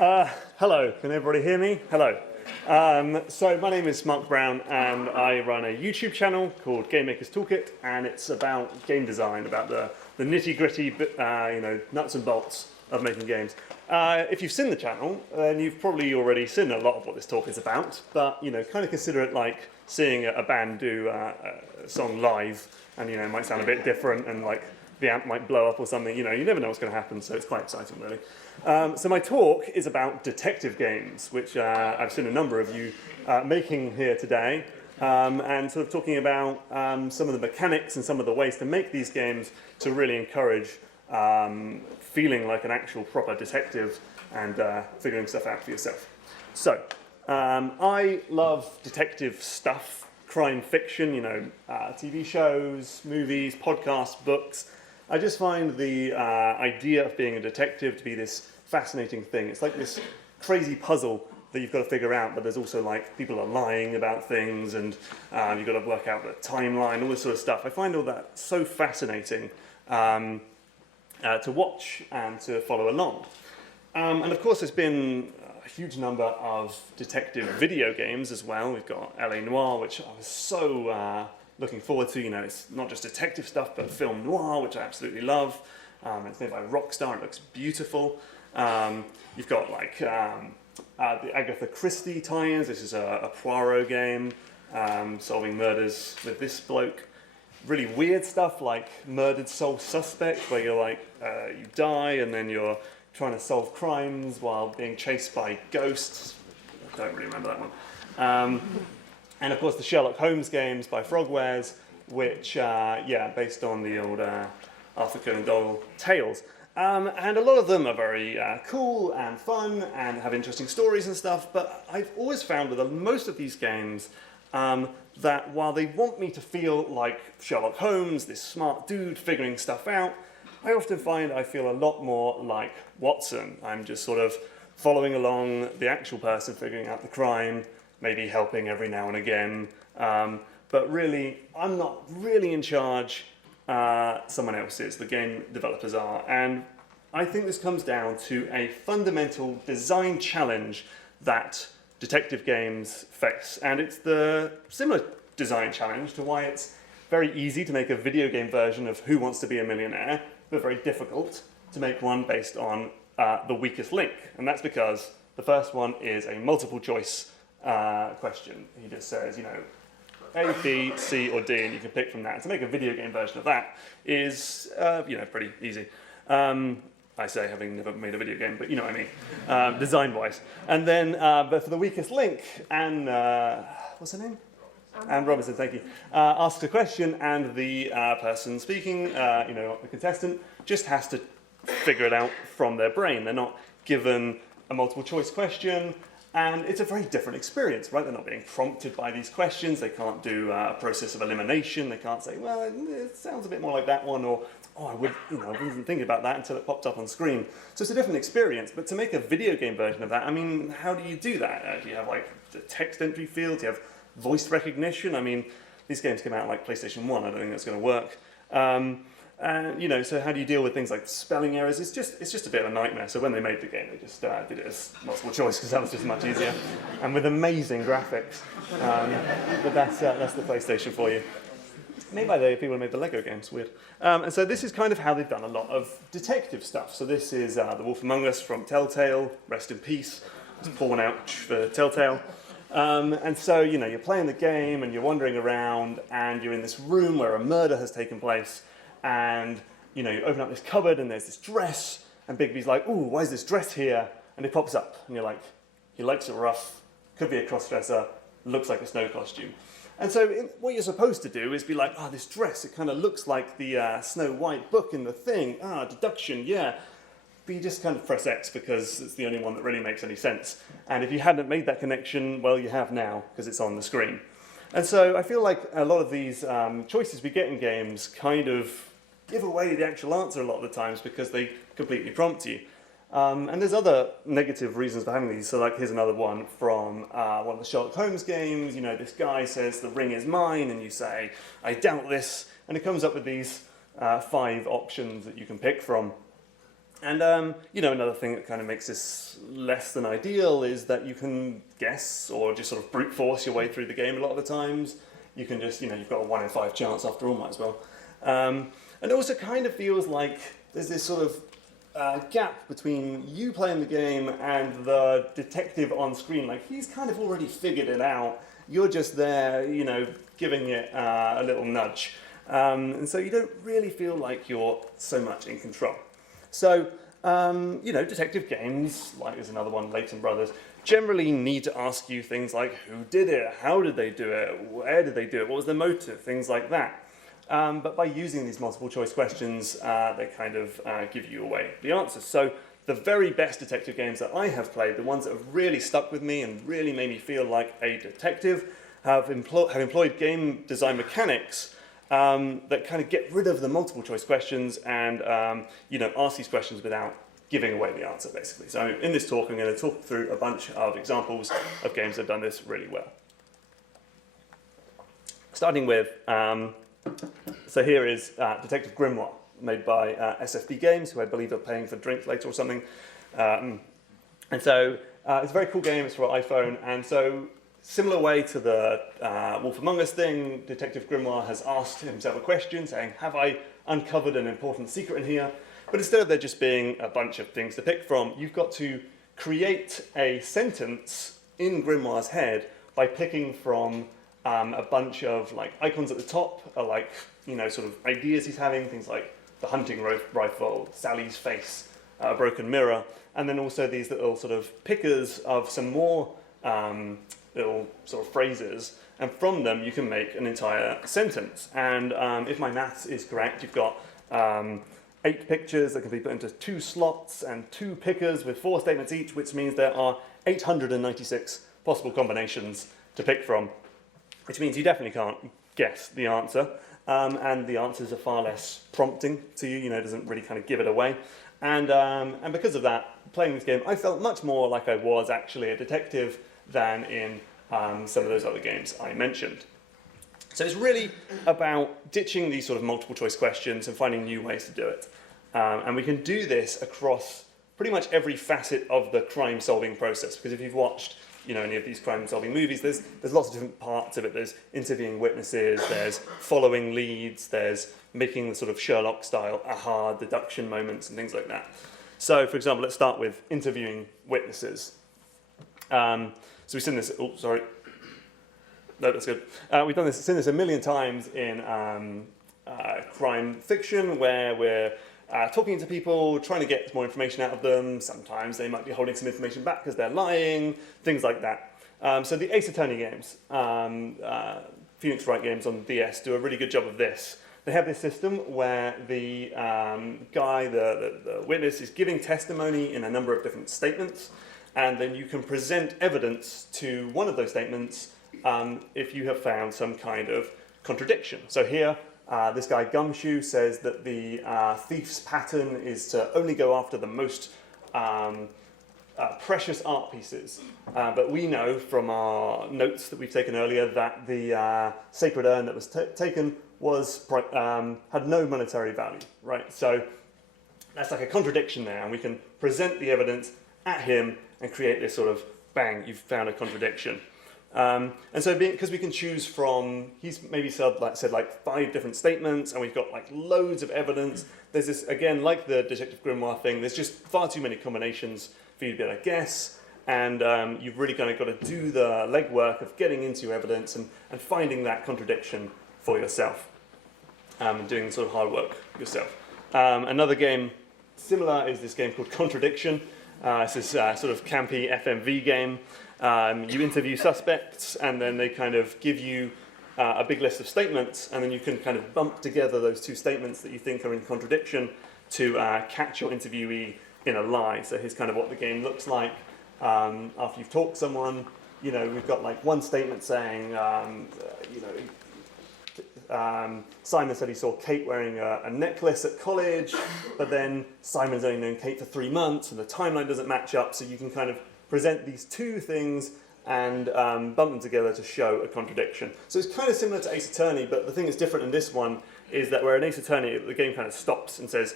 Hello, can everybody hear me? Hello. So my name is Mark Brown and I run a YouTube channel called Game Maker's Toolkit, and it's about game design, about the nitty-gritty, nuts and bolts of making games. If you've seen the channel, then you've probably already seen a lot of what this talk is about, but kind of consider it like seeing a band do a song live, and it might sound a bit different, and like the amp might blow up or something. You never know what's going to happen, so it's quite exciting, really. So my talk is about detective games, which I've seen a number of you making here today, and sort of talking about some of the mechanics and some of the ways to make these games to really encourage feeling like an actual proper detective and figuring stuff out for yourself. So I love detective stuff, crime fiction, TV shows, movies, podcasts, books. I just find the idea of being a detective to be this fascinating thing. It's like this crazy puzzle that you've got to figure out, but there's also like people are lying about things, and you've got to work out the timeline, all this sort of stuff. I find all that so fascinating to watch and to follow along. And of course, there's been a huge number of detective video games as well. We've got LA Noire, which I was so looking forward to. It's not just detective stuff, but film noir, which I absolutely love. It's made by Rockstar. It looks beautiful. You've got like the Agatha Christie tie-ins. This is a Poirot game, solving murders with this bloke. Really weird stuff like Murdered Soul Suspect, where you're like, you die and then you're trying to solve crimes while being chased by ghosts. I don't really remember that one. And of course the Sherlock Holmes games by Frogwares, which, based on the old Arthur Conan Doyle tales. And a lot of them are very cool and fun and have interesting stories and stuff, but I've always found with most of these games that while they want me to feel like Sherlock Holmes, this smart dude figuring stuff out, I often find I feel a lot more like Watson. I'm just sort of following along the actual person figuring out the crime, maybe helping every now and again, but really, I'm not really in charge. Someone else is, the game developers are, and I think this comes down to a fundamental design challenge that detective games face, and it's the similar design challenge to why it's very easy to make a video game version of Who Wants to Be a Millionaire, but very difficult to make one based on the weakest link, and that's because the first one is a multiple choice question. He just says, A, B, C, or D, and you can pick from that. And to make a video game version of that is, pretty easy. I say, having never made a video game, but you know what I mean, design-wise. And then, but for the weakest link, Anne, what's her name? Anne Robinson, thank you, asks a question, and the person speaking, the contestant, just has to figure it out from their brain. They're not given a multiple choice question. And it's a very different experience, right? They're not being prompted by these questions. They can't do a process of elimination. They can't say, well, it sounds a bit more like that one, or, I wasn't thinking about that until it popped up on screen. So it's a different experience. But to make a video game version of that, I mean, how do you do that? Do you have like the text entry field? Do you have voice recognition? I mean, these games came out like PlayStation 1. I don't think that's going to work. So how do you deal with things like spelling errors? It's just a bit of a nightmare. So when they made the game, they just did it as multiple choice because that was just much easier, and with amazing graphics. But that's the PlayStation for you. Made by the people who made the Lego games. Weird. And so this is kind of how they've done a lot of detective stuff. So this is The Wolf Among Us from Telltale. Rest in peace. Just pour one out for Telltale. And so you're playing the game and you're wandering around and you're in this room where a murder has taken place. And you open up this cupboard and there's this dress, and Bigby's like, ooh, why is this dress here? And it pops up, and you're like, he likes it rough, could be a cross-dresser, looks like a snow costume. And so what you're supposed to do is be like, this dress, it kind of looks like the Snow White book in the thing, deduction, yeah. But you just kind of press X because it's the only one that really makes any sense. And if you hadn't made that connection, well, you have now, because it's on the screen. And so I feel like a lot of these choices we get in games kind of give away the actual answer a lot of the times because they completely prompt you. And there's other negative reasons for having these. So like here's another one from one of the Sherlock Holmes games. This guy says the ring is mine, and you say, I doubt this. And it comes up with these 5 options that you can pick from. And you know, another thing that kind of makes this less than ideal is that you can guess or just sort of brute force your way through the game a lot of the times. You can just, you know, you've got a 1 in 5 chance after all, might as well. And it also kind of feels like there's this sort of gap between you playing the game and the detective on screen. Like, he's kind of already figured it out. You're just there, you know, giving it a little nudge. And so you don't really feel like you're so much in control. So, you know, detective games, like there's another one, Leighton Brothers, generally need to ask you things like who did it, how did they do it, where did they do it, what was the motive, things like that. But by using these multiple choice questions, they kind of give you away the answers. So the very best detective games that I have played, the ones that have really stuck with me and really made me feel like a detective, have employed game design mechanics that kind of get rid of the multiple choice questions and you know, ask these questions without giving away the answer, basically. So in this talk, I'm going to talk through a bunch of examples of games that have done this really well. Starting with, so here is Detective Grimoire, made by SFD Games, who I believe are paying for drinks later or something. And so it's a very cool game, it's for iPhone, and so similar way to the Wolf Among Us thing, Detective Grimoire has asked himself a question saying, have I uncovered an important secret in here? But instead of there just being a bunch of things to pick from, you've got to create a sentence in Grimoire's head by picking from a bunch of like icons at the top, are like, you know, sort of ideas he's having, things like the hunting rifle, Sally's face, a broken mirror, and then also these little sort of pickers of some more little sort of phrases, and from them you can make an entire sentence. And if my maths is correct, you've got 8 pictures that can be put into 2 slots and 2 pickers with 4 statements each, which means there are 896 possible combinations to pick from, which means you definitely can't guess the answer, and the answers are far less prompting to you, you know, it doesn't really kind of give it away. And because of that, playing this game, I felt much more like I was actually a detective than in some of those other games I mentioned. So it's really about ditching these sort of multiple choice questions and finding new ways to do it. And we can do this across pretty much every facet of the crime solving process, because if you've watched, you know, any of these crime solving movies, there's lots of different parts of it. There's interviewing witnesses, there's following leads, there's making the sort of Sherlock style aha deduction moments and things like that. So for example, let's start with interviewing witnesses. So we've seen this, oh, sorry. No, that's good. We've seen this a million times in crime fiction, where we're talking to people, trying to get more information out of them. Sometimes they might be holding some information back because they're lying, things like that. So the Ace Attorney games, Phoenix Wright games on DS, do a really good job of this. They have this system where the guy, the witness, is giving testimony in a number of different statements, and then you can present evidence to one of those statements if you have found some kind of contradiction. So here, this guy Gumshoe says that the thief's pattern is to only go after the most precious art pieces. But we know from our notes that we've taken earlier that the sacred urn that was taken was had no monetary value, right? So that's like a contradiction there, and we can present the evidence at him and create this sort of, bang, you've found a contradiction. And so because we can choose from, he's maybe said like 5 different statements, and we've got like loads of evidence. There's this, again, like the Detective Grimoire thing, there's just far too many combinations for you to be able to guess, and you've really kind of got to do the legwork of getting into your evidence and finding that contradiction for yourself, and doing the sort of hard work yourself. Another game similar is this game called Contradiction. It's this sort of campy FMV game. You interview suspects, and then they kind of give you a big list of statements, and then you can kind of bump together those 2 statements that you think are in contradiction to catch your interviewee in a lie. So here's kind of what the game looks like. After you've talked to someone, you know, we've got like one statement saying, you know, Simon said he saw Kate wearing a necklace at college, but then Simon's only known Kate for 3 months, and the timeline doesn't match up, so you can kind of present these 2 things and bump them together to show a contradiction. So it's kind of similar to Ace Attorney, but the thing that's different in this one is that where an ace attorney, the game kind of stops and says,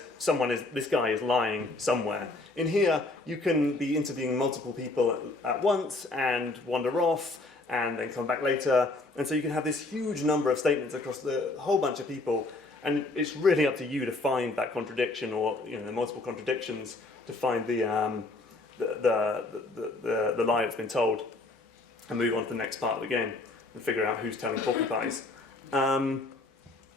this guy is lying somewhere. In here, you can be interviewing multiple people at once and wander off and then come back later. And so you can have this huge number of statements across the whole bunch of people. And it's really up to you to find that contradiction, or the multiple contradictions, to find the lie that's been told and move on to the next part of the game and figure out who's telling porcupines.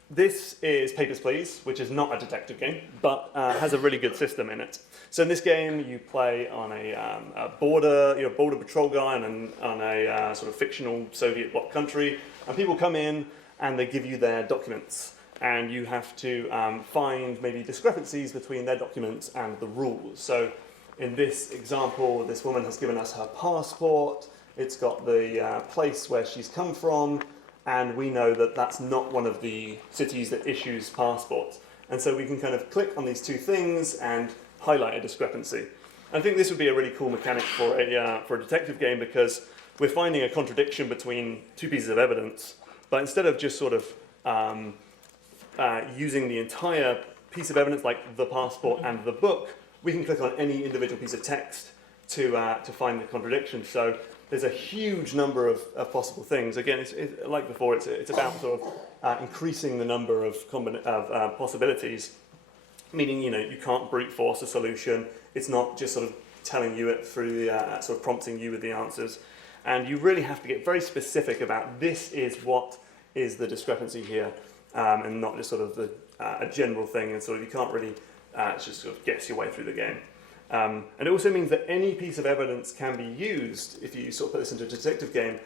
This is Papers, Please, which is not a detective game, but has a really good system in it. So in this game, you play on a border patrol guy on a sort of fictional Soviet bloc country, and people come in and they give you their documents, and you have to find maybe discrepancies between their documents and the rules. So in this example, this woman has given us her passport. It's got the place where she's come from, and we know that that's not one of the cities that issues passports. And so we can kind of click on these two things and highlight a discrepancy. I think this would be a really cool mechanic for a detective game, because we're finding a contradiction between two pieces of evidence, but instead of just sort of using the entire piece of evidence, like the passport and the book, we can click on any individual piece of text to find the contradiction. So there's a huge number of possible things. Again, like before, it's about sort of increasing the number of possibilities, meaning you can't brute force a solution. It's not just sort of telling you it through the sort of prompting you with the answers, and you really have to get very specific about this is what is the discrepancy here, and not just sort of a general thing. And sort of you can't really just sort of guess your way through the game. And it also means that any piece of evidence can be used if you sort of put this into a detective game,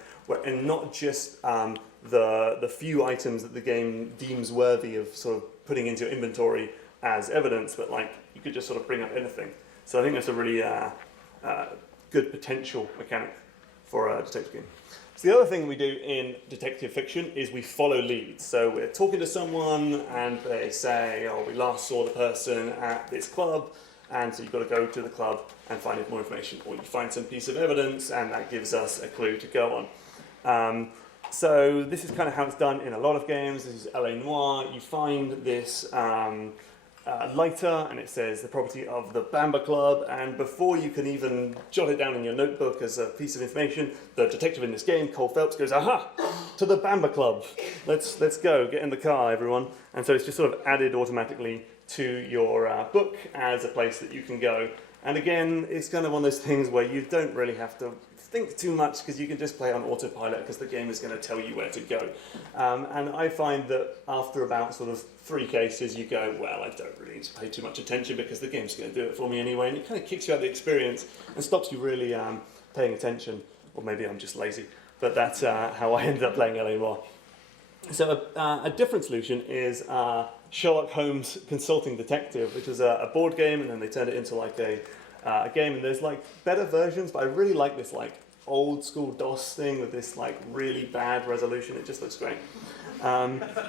and not just the few items that the game deems worthy of sort of putting into your inventory as evidence, but like you could just sort of bring up anything. So I think that's a really good potential mechanic for a detective game. So the other thing we do in detective fiction is we follow leads. So we're talking to someone and they say, oh, we last saw the person at this club, and so you've got to go to the club and find more information, or you find some piece of evidence and that gives us a clue to go on. So this is kind of how it's done in a lot of games. This is LA Noire. You find this lighter, and it says the property of the Bamba Club, and before you can even jot it down in your notebook as a piece of information, the detective in this game, Cole Phelps, goes, aha, to the Bamba Club. Let's go, get in the car, everyone. And so it's just sort of added automatically to your book as a place that you can go. And again, it's kind of one of those things where you don't really have to think too much, because you can just play on autopilot, because the game is going to tell you where to go. And I find that after about sort of 3 cases, you go, well, I don't really need to pay too much attention because the game's going to do it for me anyway. And it kind of kicks you out of the experience and stops you really paying attention. Or maybe I'm just lazy. But that's how I ended up playing LA Noire. So a different solution is Sherlock Holmes Consulting Detective, which is a board game, and then they turned it into like a game. And there's like better versions, but I really like this like old school DOS thing with this like really bad resolution. It just looks great.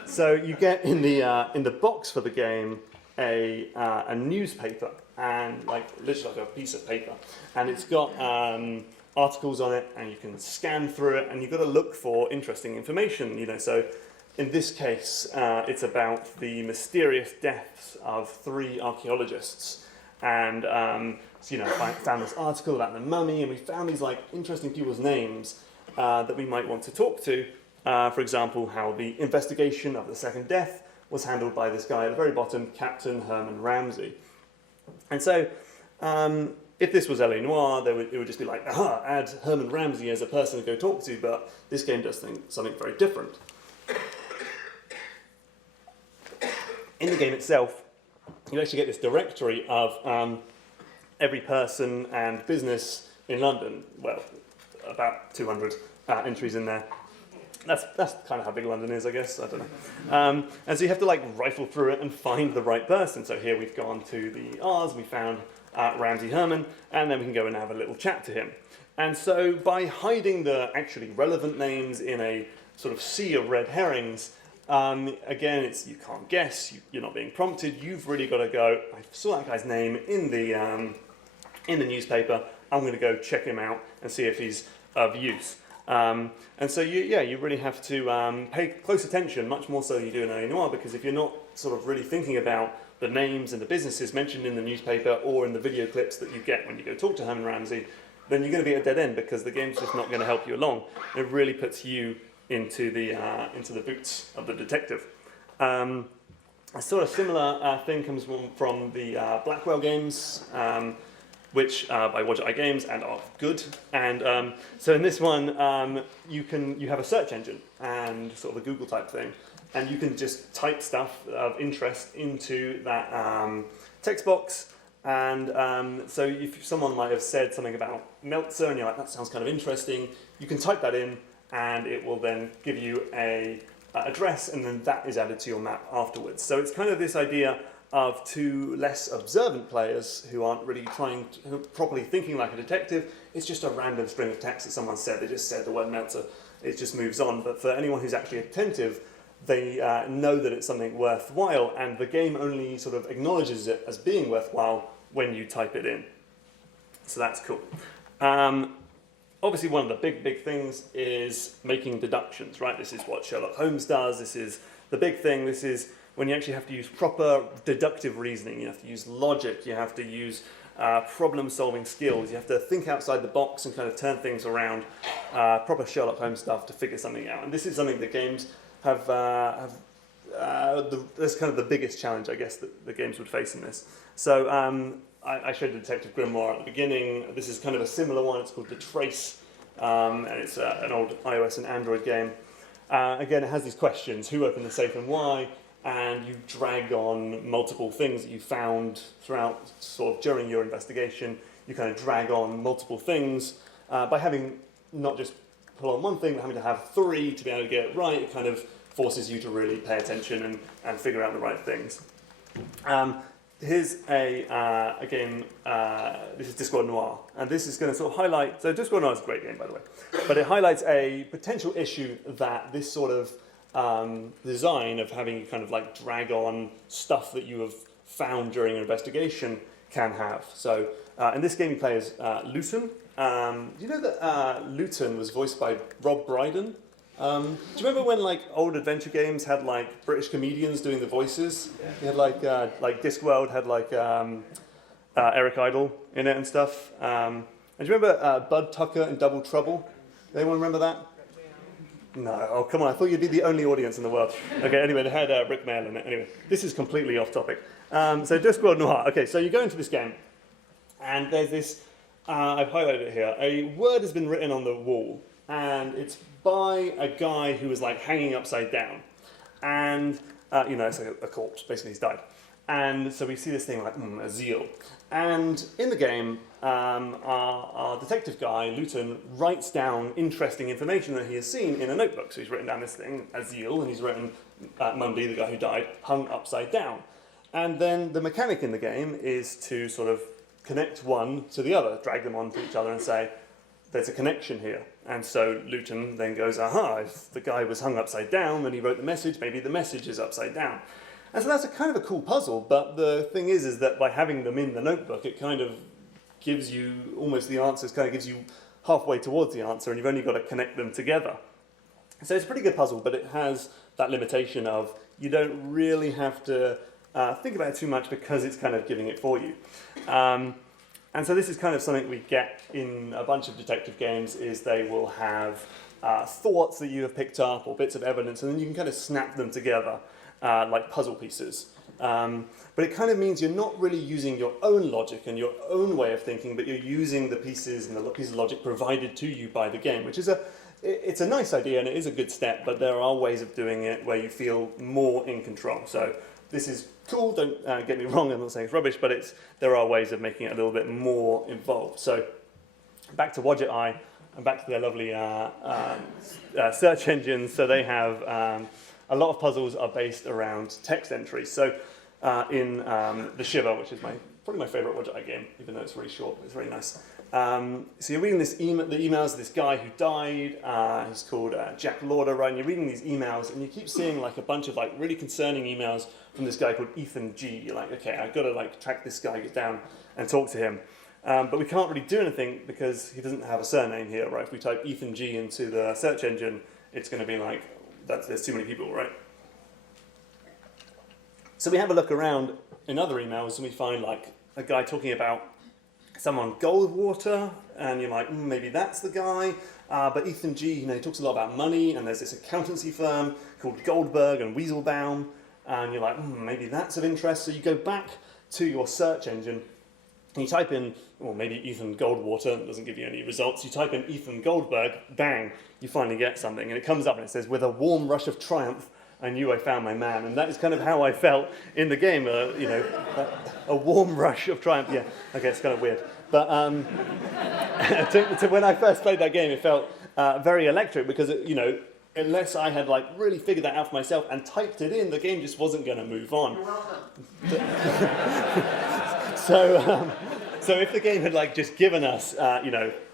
So you get in the box for the game a newspaper, and like literally like a piece of paper, and it's got articles on it, and you can scan through it, and you've got to look for interesting information. So in this case, it's about the mysterious deaths of 3 archaeologists. And I found this article about the mummy, and we found these like interesting people's names that we might want to talk to. For example, how the investigation of the second death was handled by this guy at the very bottom, Captain Herman Ramsey. And so, if this was LA Noire, it would just be like, aha, add Herman Ramsey as a person to go talk to, but this game does something very different. In the game itself, you actually get this directory of every person and business in London. Well, about 200 entries in there. That's kind of how big London is, I guess. I don't know. And so you have to like rifle through it and find the right person. So here we've gone to the R's, we found Ramsey Herman, and then we can go and have a little chat to him. And so by hiding the actually relevant names in a sort of sea of red herrings, again, you can't guess, you're not being prompted, you've really got to go, I saw that guy's name in the newspaper, I'm going to go check him out and see if he's of use. And so you really have to pay close attention, much more so than you do in early noir, because if you're not sort of really thinking about the names and the businesses mentioned in the newspaper or in the video clips that you get when you go talk to Herman Ramsey, then you're going to be at a dead end because the game's just not going to help you along. It really puts you into the boots of the detective. A sort of similar thing comes from the Blackwell games, which by Wadget Eye Games and are good. And so in this one, you have a search engine and sort of a Google type thing, and you can just type stuff of interest into that text box. And so if someone might have said something about Meltzer and you're like, that sounds kind of interesting, you can type that in and it will then give you a address, and then that is added to your map afterwards. So it's kind of this idea of two less observant players who aren't really properly thinking like a detective. It's just a random string of text that someone said. They just said the word Meltzer. It just moves on. But for anyone who's actually attentive, they know that it's something worthwhile, and the game only sort of acknowledges it as being worthwhile when you type it in. So that's cool. Obviously, one of the big things is making deductions, right? This is what Sherlock Holmes does. This is the big thing. This is when you actually have to use proper deductive reasoning. You have to use logic. You have to use problem-solving skills. You have to think outside the box and kind of turn things around, proper Sherlock Holmes stuff to figure something out. And this is something that games that's kind of the biggest challenge, I guess, that the games would face in this. So I showed the Detective Grimoire at the beginning. This is kind of a similar one. It's called The Trace, and it's an old iOS and Android game. Again, it has these questions: who opened the safe and why? And you drag on multiple things that you found throughout, sort of during your investigation. You kind of drag on multiple things by having not just pull on one thing, but having to have three to be able to get it right. It kind of forces you to really pay attention and figure out the right things. Here's a game, this is Discord Noir, and this is going to sort of highlight, so Discord Noir is a great game, by the way, but it highlights a potential issue that this sort of design of having you kind of like drag on stuff that you have found during an investigation can have. So in this game you play as Luton. Do you know that Luton was voiced by Rob Brydon? Do you remember when like old adventure games had like British comedians doing the voices? Yeah. You had like Discworld had like Eric Idle in it and stuff. And do you remember Bud Tucker in Double Trouble? Anyone remember that? No. Oh, come on. I thought you'd be the only audience in the world. Okay, anyway, they had Rick Mail in it. Anyway, this is completely off topic. So Discworld Noir. Okay, so you go into this game, and there's this, I've highlighted it here, a word has been written on the wall, and it's by a guy who was like hanging upside down. And, it's like a corpse, basically he's died. And so we see this thing like, a zeal. And in the game, our detective guy, Luton, writes down interesting information that he has seen in a notebook. So he's written down this thing, Azil, and he's written Mundy, the guy who died, hung upside down. And then the mechanic in the game is to sort of connect one to the other, drag them onto each other and say, there's a connection here. And so Luton then goes, aha, if the guy was hung upside down when he wrote the message, maybe the message is upside down. And so that's a kind of a cool puzzle, but the thing is that by having them in the notebook, it kind of gives you almost the answers, kind of gives you halfway towards the answer, and you've only got to connect them together. So it's a pretty good puzzle, but it has that limitation of you don't really have to think about it too much because it's kind of giving it for you. And so this is kind of something we get in a bunch of detective games, is they will have thoughts that you have picked up or bits of evidence, and then you can kind of snap them together like puzzle pieces. But it kind of means you're not really using your own logic and your own way of thinking, but you're using the pieces and the pieces of logic provided to you by the game, which is it's a nice idea and it is a good step, but there are ways of doing it where you feel more in control. So this is cool, don't get me wrong, I'm not saying it's rubbish, but there are ways of making it a little bit more involved. So back to Wadget Eye, and back to their lovely search engines. So they have a lot of puzzles are based around text entries. So in The Shiver, which is probably my favourite Wadget Eye game, even though it's really short, but it's very nice. So you're reading the emails of this guy who died. He's called Jack Lauder, right? And you're reading these emails, and you keep seeing like a bunch of like really concerning emails from this guy called Ethan G. You're like, okay, I've got to like track this guy, get down and talk to him. But we can't really do anything because he doesn't have a surname here, right? If we type Ethan G into the search engine, it's going to be like, there's too many people, right? So we have a look around in other emails and we find like a guy talking about someone Goldwater, and you're like, maybe that's the guy. But Ethan G, he talks a lot about money, and there's this accountancy firm called Goldberg and Weaselbaum, and you're like, maybe that's of interest. So you go back to your search engine, and you type in, well, maybe Ethan Goldwater, it doesn't give you any results. You type in Ethan Goldberg, bang, you finally get something, and it comes up and it says, with a warm rush of triumph, I knew I found my man, and that is kind of how I felt in the game. A warm rush of triumph. Yeah, okay, it's kind of weird, but to when I first played that game, it felt very electric because unless I had like really figured that out for myself and typed it in, the game just wasn't going to move on. You're welcome. So if the game had like just given us,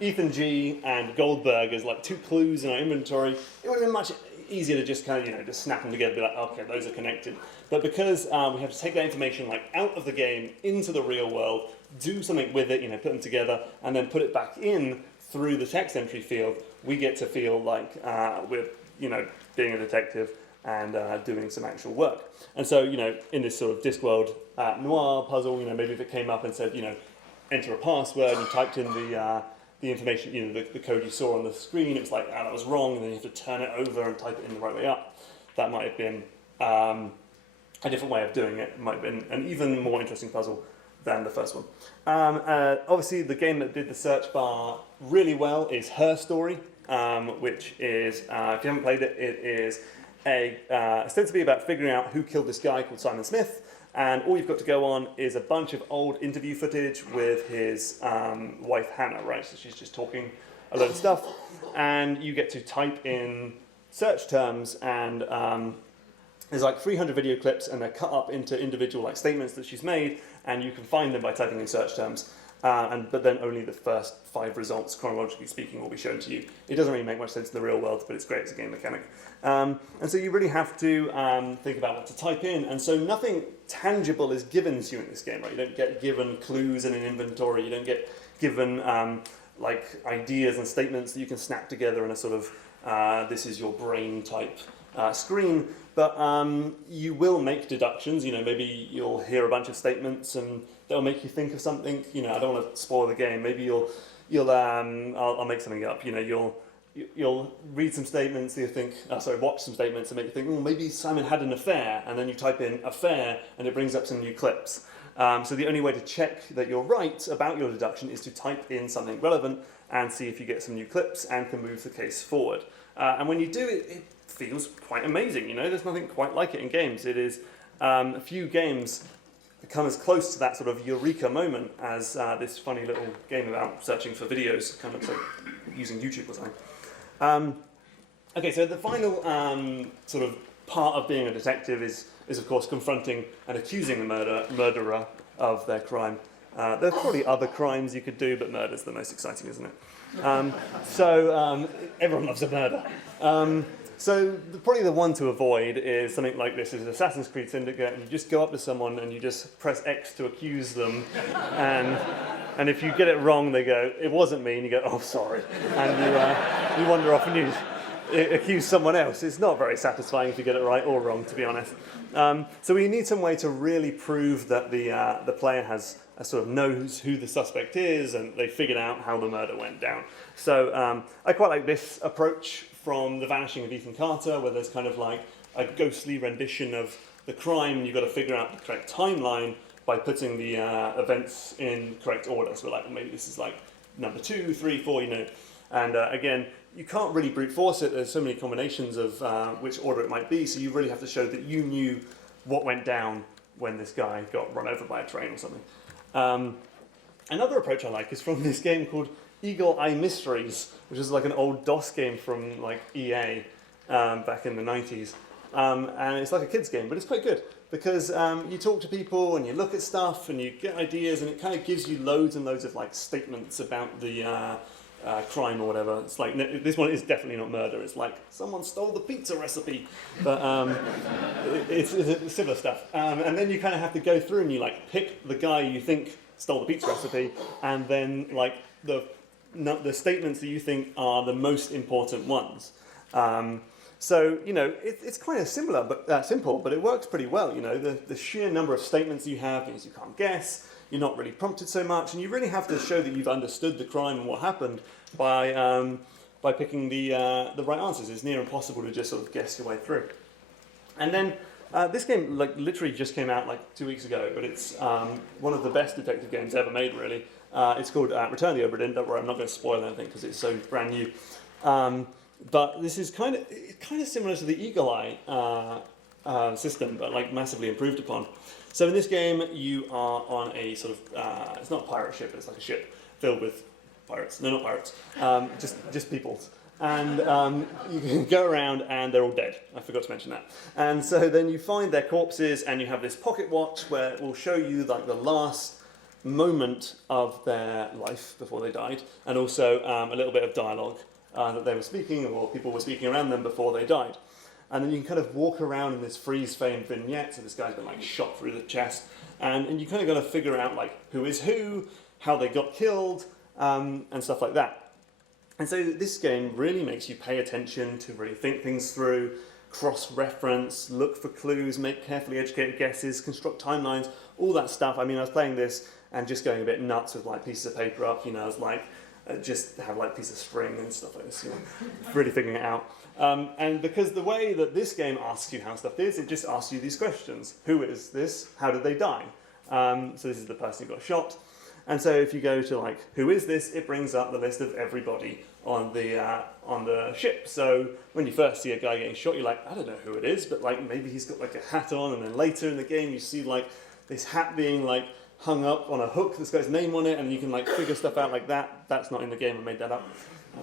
Ethan G and Goldberg as like 2 clues in our inventory, it would have been much easier to just kind of, just snap them together, be like, okay, those are connected. But because we have to take that information like out of the game into the real world, do something with it, put them together, and then put it back in through the text entry field, we get to feel like we're, being a detective and doing some actual work. And so, in this sort of Discworld noir puzzle, maybe if it came up and said, enter a password, and you typed in the information, the code you saw on the screen, it was like, that was wrong, and then you have to turn it over and type it in the right way up. That might have been a different way of doing it. It might have been an even more interesting puzzle than the first one. Obviously, the game that did the search bar really well is Her Story, which is, if you haven't played it, it is ostensibly about figuring out who killed this guy called Simon Smith. And all you've got to go on is a bunch of old interview footage with his wife Hannah, right? So she's just talking a load of stuff, and you get to type in search terms, and there's like 300 video clips, and they're cut up into individual like statements that she's made, and you can find them by typing in search terms. But then only the first 5 results, chronologically speaking, will be shown to you. It doesn't really make much sense in the real world, but it's great as a game mechanic. And so you really have to think about what to type in. And so nothing tangible is given to you in this game, right? You don't get given clues in an inventory. You don't get given like ideas and statements that you can snap together in a sort of this is your brain type screen. But you will make deductions. Maybe you'll hear a bunch of statements and they'll make you think of something. I don't want to spoil the game. Maybe I'll make something up. You'll read some statements that you think, watch some statements and make you think, maybe Simon had an affair, and then you type in affair and it brings up some new clips. So the only way to check that you're right about your deduction is to type in something relevant and see if you get some new clips and can move the case forward. And when you do it, it feels quite amazing. There's nothing quite like it in games. It is a few games come as close to that sort of eureka moment as this funny little game about searching for videos, kind of like using YouTube or something. Okay, so the final sort of part of being a detective is of course confronting and accusing the murderer of their crime. There's probably other crimes you could do, but murder's the most exciting, isn't it? Everyone loves a murder. So probably the one to avoid is something like this: is Assassin's Creed Syndicate, and you just go up to someone and you just press X to accuse them, and if you get it wrong, they go, "It wasn't me," and you go, "Oh, sorry," and you wander off and you accuse someone else. It's not very satisfying if you get it right or wrong, to be honest. So we need some way to really prove that the player has sort of knows who the suspect is, and they figured out how the murder went down. So I quite like this approach from The Vanishing of Ethan Carter, where there's kind of like a ghostly rendition of the crime, and you've got to figure out the correct timeline by putting the events in correct order. So like, maybe this is like number 2, 3, 4, And again, you can't really brute force it. There's so many combinations of which order it might be, so you really have to show that you knew what went down when this guy got run over by a train or something. Another approach I like is from this game called Eagle Eye Mysteries, which is like an old DOS game from like EA back in the 90s. And it's like a kid's game, but it's quite good because you talk to people and you look at stuff and you get ideas, and it kind of gives you loads and loads of like statements about the crime or whatever. It's like, this one is definitely not murder. It's like, someone stole the pizza recipe. But it's similar stuff. And then you kind of have to go through and you like pick the guy you think stole the pizza recipe, and then like the statements that you think are the most important ones. So, you know, it's kind of similar, but simple, but it works pretty well. You know, the sheer number of statements you have means you can't guess, you're not really prompted so much, and you really have to show that you've understood the crime and what happened by picking the right answers. It's near impossible to just sort of guess your way through. And then this game like literally just came out like 2 weeks ago, but it's one of the best detective games ever made, really. It's called Return of the Obra Dinn. Don't worry, I'm not going to spoil anything because it's so brand new. But this is kind of similar to the Eagle Eye system, but like massively improved upon. So in this game, you are on a sort of it's not a pirate ship, it's like a ship filled with pirates. No, not pirates. Just people. And you can go around and they're all dead. I forgot to mention that. And so then you find their corpses and you have this pocket watch where it will show you like the last moment of their life before they died, and also a little bit of dialogue that they were speaking or people were speaking around them before they died. And then you can kind of walk around in this freeze-frame vignette. So this guy's been like shot through the chest, and you kind of got to figure out like who is who, how they got killed, and stuff like that. And so this game really makes you pay attention to really think things through, cross-reference, look for clues, make carefully educated guesses, construct timelines, all that stuff. I mean, I was playing this and just going a bit nuts with like pieces of paper up, you know, I was like, just have like piece of string and stuff like this, you know, really figuring it out. And because the way that this game asks you how stuff is, it just asks you these questions. Who is this? How did they die? So this is the person who got shot. And so if you go to like, who is this? It brings up the list of everybody on the ship. So when you first see a guy getting shot, you're like, I don't know who it is, but like maybe he's got like a hat on, and then later in the game you see like this hat being like hung up on a hook, this guy's name on it, and you can like figure stuff out like that. That's not in the game, I made that up.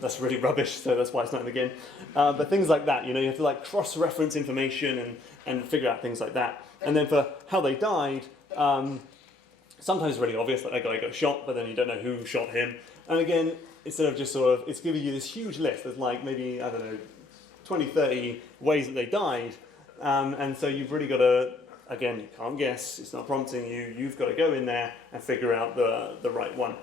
That's really rubbish, so that's why it's not in the game. But things like that, you know, you have to like cross-reference information and figure out things like that. And then for how they died, sometimes it's really obvious, like that guy got shot, but then you don't know who shot him. And again, instead of just sort of, it's giving you this huge list. There's like maybe, I don't know, 20, 30 ways that they died. And so you've really got to, again, you can't guess, it's not prompting you, you've got to go in there and figure out the right one.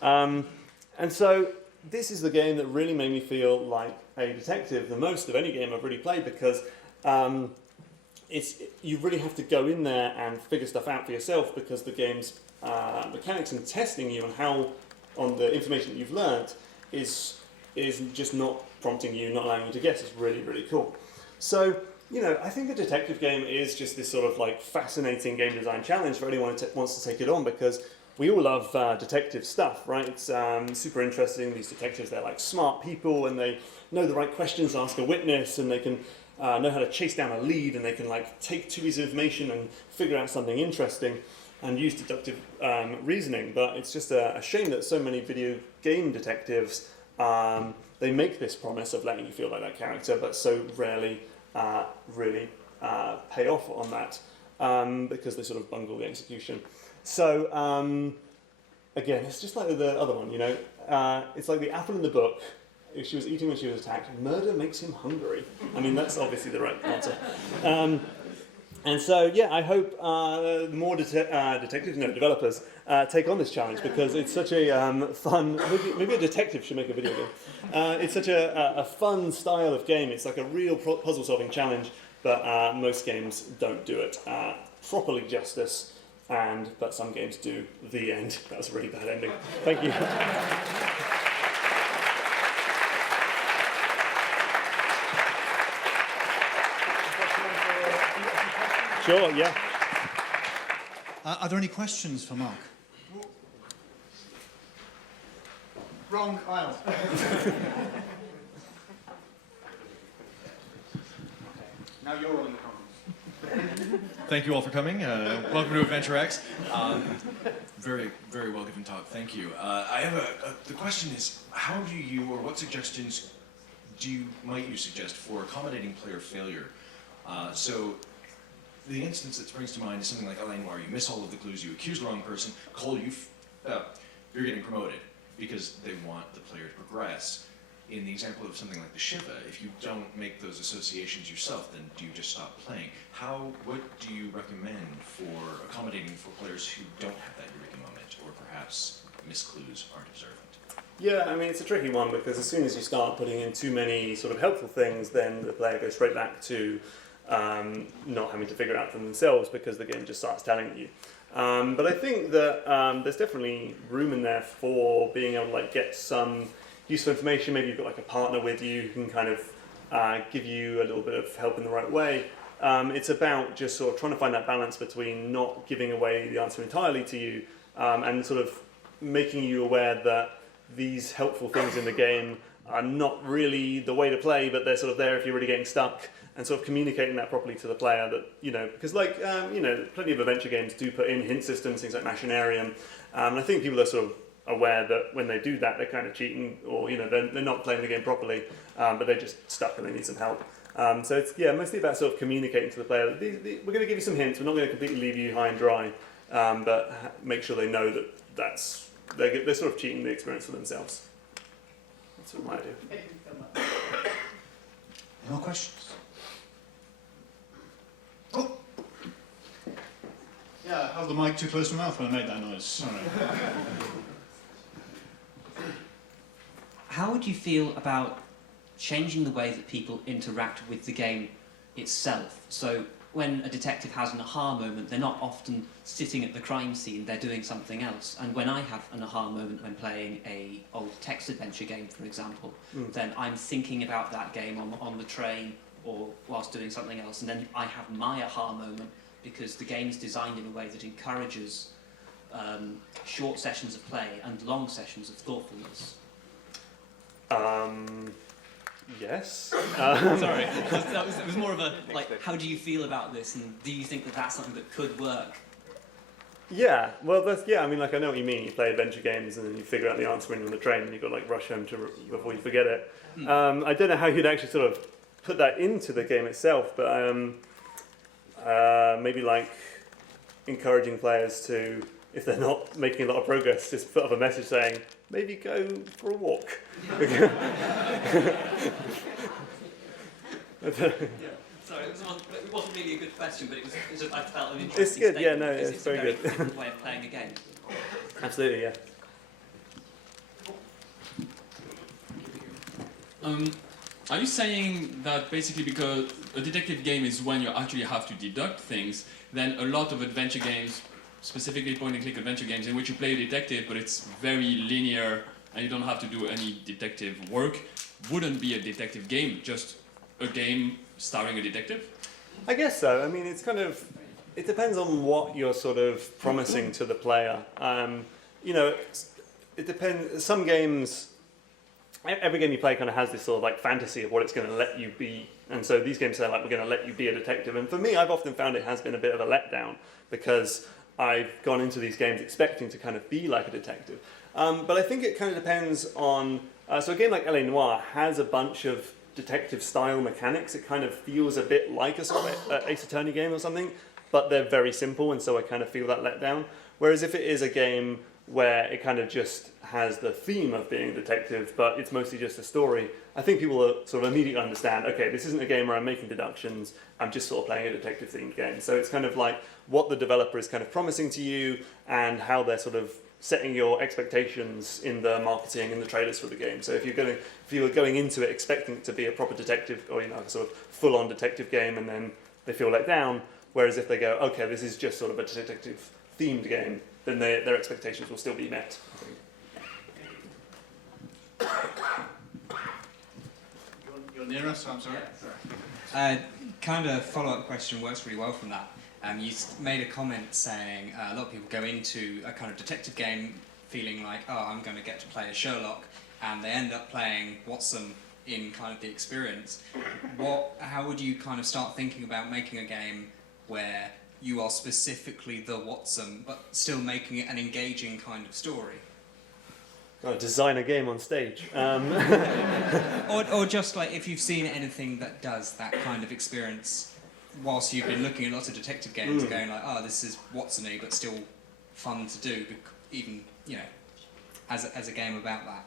And so this is the game that really made me feel like a detective the most of any game I've really played, because you really have to go in there and figure stuff out for yourself, because the game's mechanics and testing you on the information that you've learnt is just not prompting you, not allowing you to guess. It's really, really cool. So, you know, I think a detective game is just this sort of like fascinating game design challenge for anyone who wants to take it on, because we all love detective stuff, right? It's super interesting. These detectives, they're like smart people, and they know the right questions to ask a witness, and they can know how to chase down a lead, and they can like take two pieces of information and figure out something interesting and use deductive reasoning. But it's just a shame that so many video game detectives, they make this promise of letting you feel like that character, but so rarely really pay off on that, because they sort of bungle the execution. So again, it's just like the other one, you know. It's like the apple in the book. If she was eating when she was attacked, murder makes him hungry. I mean, that's obviously the right answer. And so, yeah, I hope more developers take on this challenge, because it's such a fun, maybe a detective should make a video game. It's such a fun style of game. It's like a real puzzle-solving challenge, but most games don't do it properly justice, but some games do. The end. That was a really bad ending. Thank you. Sure, yeah. Are there any questions for Mark? Wrong aisle. Now you're all in the comments. Thank you all for coming. Welcome to AdventureX. Very, very well given talk. Thank you. I have the question is, how do you, or what suggestions might you suggest for accommodating player failure? So the instance that springs to mind is something like LA Noire. You miss all of the clues, you accuse the wrong person, you're getting promoted because they want the player to progress. In the example of something like the Shiva, if you don't make those associations yourself, then do you just stop playing? What do you recommend for accommodating for players who don't have that eureka moment? observant, or perhaps misclues aren't observant? Yeah, I mean, it's a tricky one because as soon as you start putting in too many sort of helpful things, then the player goes straight back to not having to figure it out for themselves because the game just starts telling you. But I think that there's definitely room in there for being able to like get some useful information. Maybe you've got like a partner with you who can kind of give you a little bit of help in the right way. It's about just sort of trying to find that balance between not giving away the answer entirely to you and sort of making you aware that these helpful things in the game are not really the way to play, but they're sort of there if you're really getting stuck, and sort of communicating that properly to the player that, you know, because like, you know, plenty of adventure games do put in hint systems, things like Machinarium, and I think people are sort of aware that when they do that, they're kind of cheating, or, you know, they're not playing the game properly, but they're just stuck and they need some help. So it's, yeah, mostly about sort of communicating to the player that we're going to give you some hints, we're not going to completely leave you high and dry, but make sure they know that they're sort of cheating the experience for themselves. That's what I do. Any more questions? Oh! Yeah, I held the mic too close to my mouth when I made that noise. Sorry. How would you feel about changing the way that people interact with the game itself? So when a detective has an aha moment, they're not often sitting at the crime scene, they're doing something else. And when I have an aha moment when playing a old text adventure game, for example, then I'm thinking about that game on the train or whilst doing something else, and then I have my aha moment because the game is designed in a way that encourages short sessions of play and long sessions of thoughtfulness. Yes. Sorry, it was more of a, like, how do you feel about this, and do you think that that's something that could work? Yeah, well, I mean, like, I know what you mean. You play adventure games and then you figure out the answer when you're on the train and you've got to, like, rush home before you forget it. I don't know how you'd actually sort of put that into the game itself, but maybe, like, encouraging players to, if they're not making a lot of progress, just put up a message saying, maybe go for a walk. Sorry, it wasn't really a good question, but I felt an interesting It's good, statement. yeah, no, Because it's it's very a very good. different way of playing a game. Absolutely, yeah. Are you saying that basically because a detective game is when you actually have to deduct things, then a lot of adventure games, specifically point-and-click adventure games in which you play a detective but it's very linear and you don't have to do any detective work, wouldn't be a detective game, just a game starring a detective? I guess so. I mean, it's kind of, it depends on what you're sort of promising to the player. You know, it depends. Some games, every game you play kind of has this sort of like fantasy of what it's going to let you be. And so these games say like, we're going to let you be a detective. And for me, I've often found it has been a bit of a letdown because I've gone into these games expecting to kind of be like a detective. But I think it kind of depends on, so a game like LA Noire has a bunch of detective style mechanics. It kind of feels a bit like a sort of Ace Attorney game or something, but they're very simple, and so I kind of feel that letdown. Whereas if it is a game where it kind of just has the theme of being a detective, but it's mostly just a story, I think people will sort of immediately understand, okay, this isn't a game where I'm making deductions, I'm just sort of playing a detective-themed game. So it's kind of like what the developer is kind of promising to you and how they're sort of setting your expectations in the marketing and the trailers for the game. So if you were going into it expecting it to be a proper detective or, you know, sort of full-on detective game, and then they feel let down, whereas if they go, okay, this is just sort of a detective-themed game, then their expectations will still be met. You're near us, so I'm sorry. Kind of follow-up question works really well from that. You made a comment saying a lot of people go into a kind of detective game feeling like, oh, I'm going to get to play as Sherlock, and they end up playing Watson in kind of the experience. How would you kind of start thinking about making a game where you are specifically the Watson, but still making it an engaging kind of story? Got to design a game on stage. Or just like if you've seen anything that does that kind of experience whilst you've been looking at lots of detective games, going like, oh, this is Watson-y, but still fun to do, even, you know, as a game about that.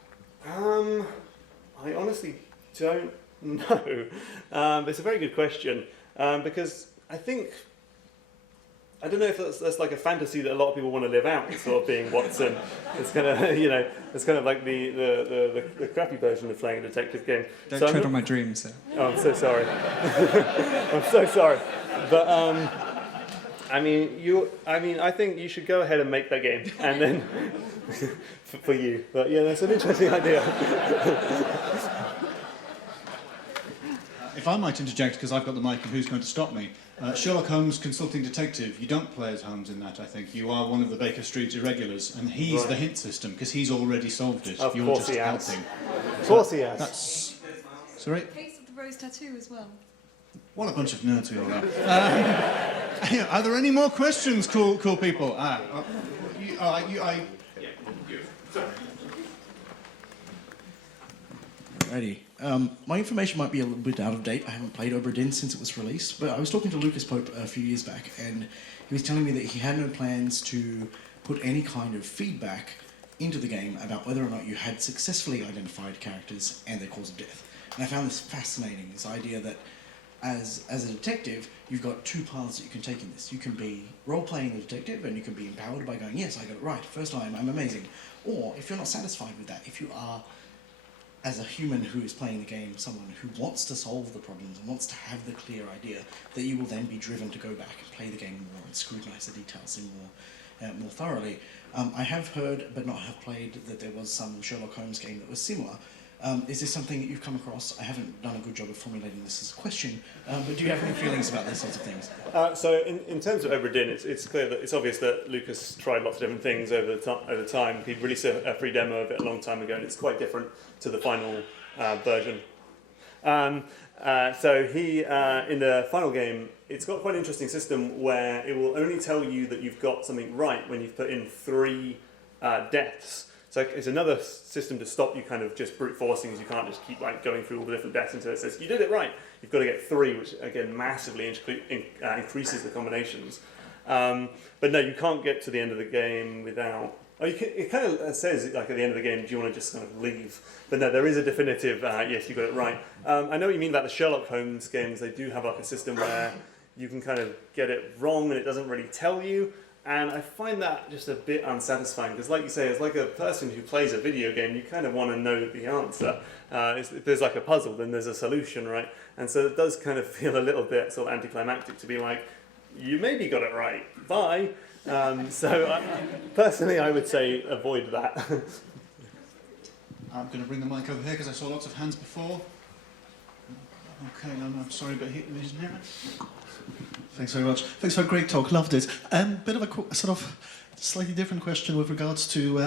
I honestly don't know. It's a very good question, because I think I don't know if that's like a fantasy that a lot of people want to live out, sort of being Watson. It's kind of, it's kind of like the crappy version of playing a detective game. Don't So tread on my dreams, sir. Oh, I'm so sorry. I'm so sorry. But I think you should go ahead and make that game, and then for you. But yeah, that's an interesting idea. If I might interject, because I've got the mic and who's going to stop me. Sherlock Holmes Consulting Detective, you don't play as Holmes in that, I think. You are one of the Baker Street irregulars, and he's the hint system, because he's already solved it. Of You're course just he has. helping. Of course he has. That's... Sorry? Case of the rose tattoo as well. What a bunch of nerds we all are. Are there any more questions, cool people? Alrighty. My information might be a little bit out of date. I haven't played Obra Dinn since it was released, but I was talking to Lucas Pope a few years back, and he was telling me that he had no plans to put any kind of feedback into the game about whether or not you had successfully identified characters and their cause of death. And I found this fascinating, this idea that as a detective, you've got two paths that you can take in this. You can be role-playing the detective, and you can be empowered by going, yes, I got it right, first time, I'm amazing. Or, if you're not satisfied with that, if you are, as a human who is playing the game, someone who wants to solve the problems and wants to have the clear idea, that you will then be driven to go back and play the game more and scrutinise the details in more thoroughly. I have heard, but not have played, that there was some Sherlock Holmes game that was similar. Is this something that you've come across? I haven't done a good job of formulating this as a question, but do you have any feelings about these sorts of things? So in terms of Obra Dinn, it's clear that it's obvious that Lucas tried lots of different things over time. He released a free demo of it a long time ago, and it's quite different to the final version. So he, in the final game, it's got quite an interesting system where it will only tell you that you've got something right when you've put in 3 deaths. So it's another system to stop you kind of just brute forcing, as you can't just keep like going through all the different deaths until it says you did it right. You've got to get 3, which again massively increases the combinations. But no, you can't get to the end of the game without. It kind of says like at the end of the game, do you want to just kind of leave? But no, there is a definitive yes, you got it right. I know what you mean about the Sherlock Holmes games. They do have like a system where you can kind of get it wrong and it doesn't really tell you. And I find that just a bit unsatisfying because, like you say, as like a person who plays a video game, you kind of want to know the answer. If there's like a puzzle, then there's a solution, right? And so it does kind of feel a little bit sort of anticlimactic to be like, you maybe got it right, bye. Personally, I would say avoid that. I'm going to bring the mic over here because I saw lots of hands before. Okay, I'm sorry, but he isn't here. Thanks very much. Thanks for a great talk. Loved it. Bit of a sort of slightly different question with regards to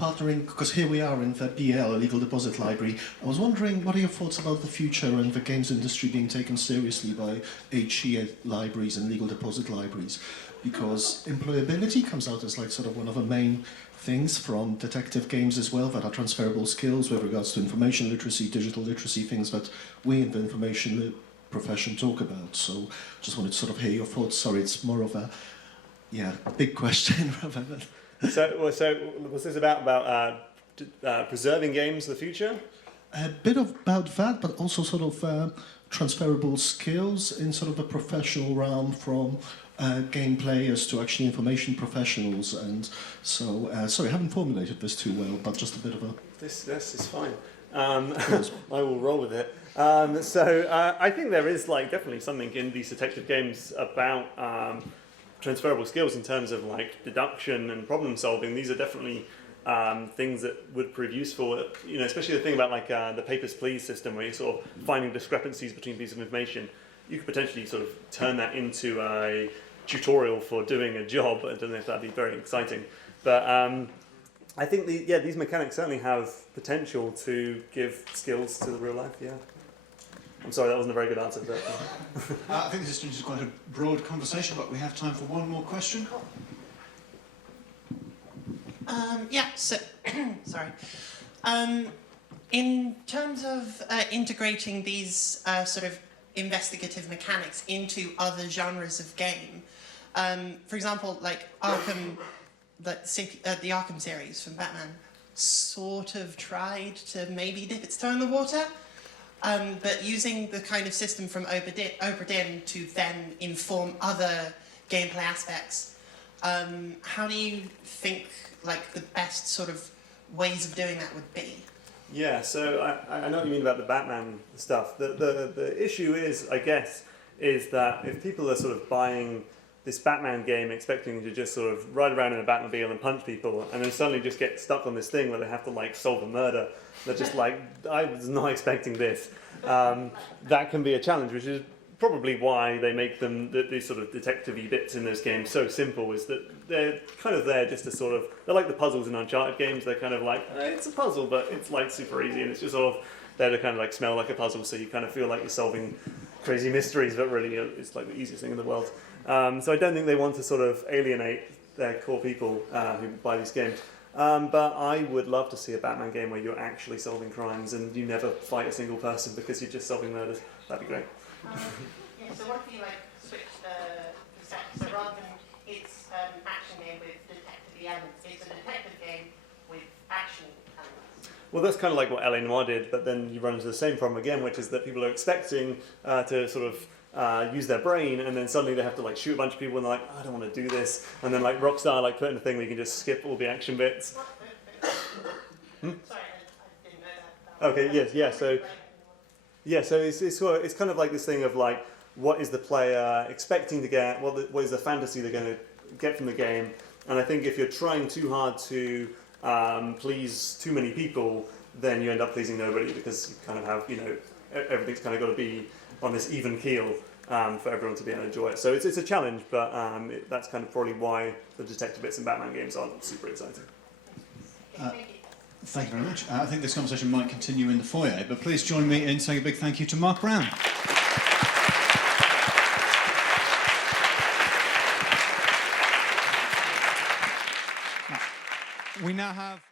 partnering, because here we are in the BL, Legal Deposit Library. I was wondering, what are your thoughts about the future and the games industry being taken seriously by HE libraries and legal deposit libraries? Because employability comes out as like sort of one of the main things from detective games as well that are transferable skills with regards to information literacy, digital literacy, things that we in the information profession talk about. So just wanted to sort of hear your thoughts. Sorry, it's more of a big question rather than... So was this about preserving games for the future? A bit about that, but also sort of transferable skills in sort of a professional realm from game players to actually information professionals. And so, sorry, I haven't formulated this too well, but just a bit of a... This is fine. I will roll with it. I think there is like definitely something in these detective games about transferable skills in terms of like deduction and problem solving. These are definitely things that would prove useful. You know, especially the thing about like the papers please system, where you're sort of finding discrepancies between pieces of information. You could potentially sort of turn that into a tutorial for doing a job. I don't know if that'd be very exciting, but I think these mechanics certainly have potential to give skills to the real life. Yeah. I'm sorry, that wasn't a very good answer. But, I think this is just quite a broad conversation, but we have time for one more question. Sorry. In terms of integrating these sort of investigative mechanics into other genres of game, for example, like Arkham, the Arkham series from Batman, sort of tried to maybe dip its toe in the water. But using the kind of system from Obra Dinn to then inform other gameplay aspects. How do you think like the best sort of ways of doing that would be? Yeah, so I know what you mean about the Batman stuff. The issue is, I guess, is that if people are sort of buying this Batman game expecting to just sort of ride around in a Batmobile and punch people, and then suddenly just get stuck on this thing where they have to like solve a murder, they're just like, I was not expecting this. That can be a challenge, which is probably why they make them these sort of detective-y bits in those games so simple, is that they're kind of there just to sort of, they're like the puzzles in Uncharted games. They're kind of like, it's a puzzle, but it's like super easy, and it's just sort of there to kind of like smell like a puzzle, so you kind of feel like you're solving crazy mysteries, but really it's like the easiest thing in the world. So I don't think they want to sort of alienate their core people who buy these games. But I would love to see a Batman game where you're actually solving crimes and you never fight a single person because you're just solving murders. That'd be great. Yeah, so what if you like switch the set? So rather than it's an action game with detective elements, it's a detective game with action elements. Well, that's kind of like what LA Noire did, but then you run into the same problem again, which is that people are expecting to sort of use their brain, and then suddenly they have to like shoot a bunch of people, and they're like, I don't want to do this. And then like Rockstar like put in a thing where you can just skip all the action bits. Sorry, I didn't know that. Okay, yes, yeah. So it's kind of like this thing of like, what is the player expecting to get? What is the fantasy they're going to get from the game? And I think if you're trying too hard to please too many people, then you end up pleasing nobody, because you kind of have, you know, everything's kind of got to be on this even keel for everyone to be able to enjoy it. So it's a challenge, but that's kind of probably why the detective bits in Batman games aren't super exciting. Thank you very much. I think this conversation might continue in the foyer, but please join me in saying a big thank you to Mark Brown. We now have